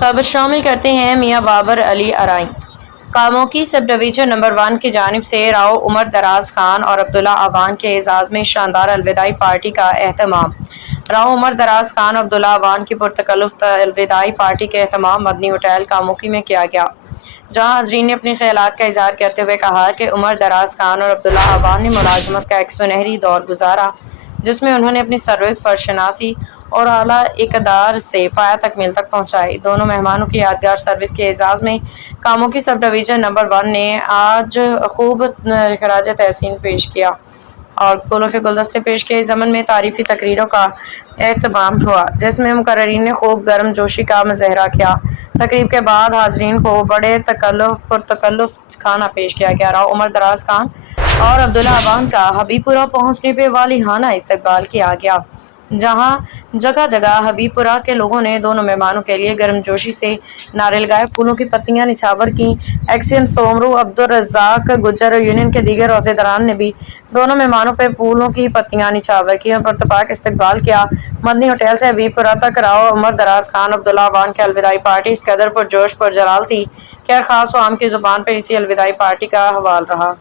خبر شامل کرتے ہیں میاں بابر علی ارائی۔ کاموکی سب ڈویژن نمبر 1 کی جانب سے راؤ عمر دراز خان اور عبداللہ اعوان کے اعزاز میں شاندار الوداعی پارٹی کا اہتمام۔ راؤ عمر دراز خان اور عبداللہ اعوان کی پرتکلف الوداعی پارٹی کا اہتمام مدنی ہوٹل کاموکی میں کیا گیا، جہاں حاضرین نے اپنے خیالات کا اظہار کرتے ہوئے کہا کہ عمر دراز خان اور عبداللہ اعوان نے ملازمت کا ایک سنہری دور گزارا، جس میں انہوں نے اپنی سروس فرشناسی اور اعلیٰ اقدار سے پایہ تکمیل تک پہنچائی۔ دونوں مہمانوں کی یادگار سروس کے اعزاز میں کاموکی سب ڈویژن نمبر 1 نے آج خوب خراج تحسین پیش کیا اور پھولوں کے گلدستے پیش کیے۔ اس ضمن میں تعریفی تقریروں کا اہتمام ہوا، جس میں مقررین نے خوب گرم جوشی کا مظاہرہ کیا۔ تقریب کے بعد حاضرین کو بڑے پرتکلف کھانا پیش کیا گیا۔ راؤ عمر دراز خان اور عبداللہ اعوان کا حبیب پورہ پہنچنے پہ والہانہ استقبال کیا گیا، جہاں جگہ جگہ حبیب پورہ کے لوگوں نے دونوں مہمانوں کے لیے گرم جوشی سے نعرے لگائے، پھولوں کی پتیاں نچھاور کیں۔ ایکسین سومرو عبدالرزاق گجر اور یونین کے دیگر عہدیداران نے بھی دونوں مہمانوں پہ پھولوں کی پتیاں نچھاور کی اور پرتپاک استقبال کیا۔ مدنی ہوٹل سے حبیب پورہ تک راؤ عمر دراز خان اور عبداللہ اعوان کی الوداعی پارٹی اس قدر پرجوش پرجلال تھی کہ ہر خاص و عام کی زبان پر اسی الوداعی پارٹی کا احوال رہا۔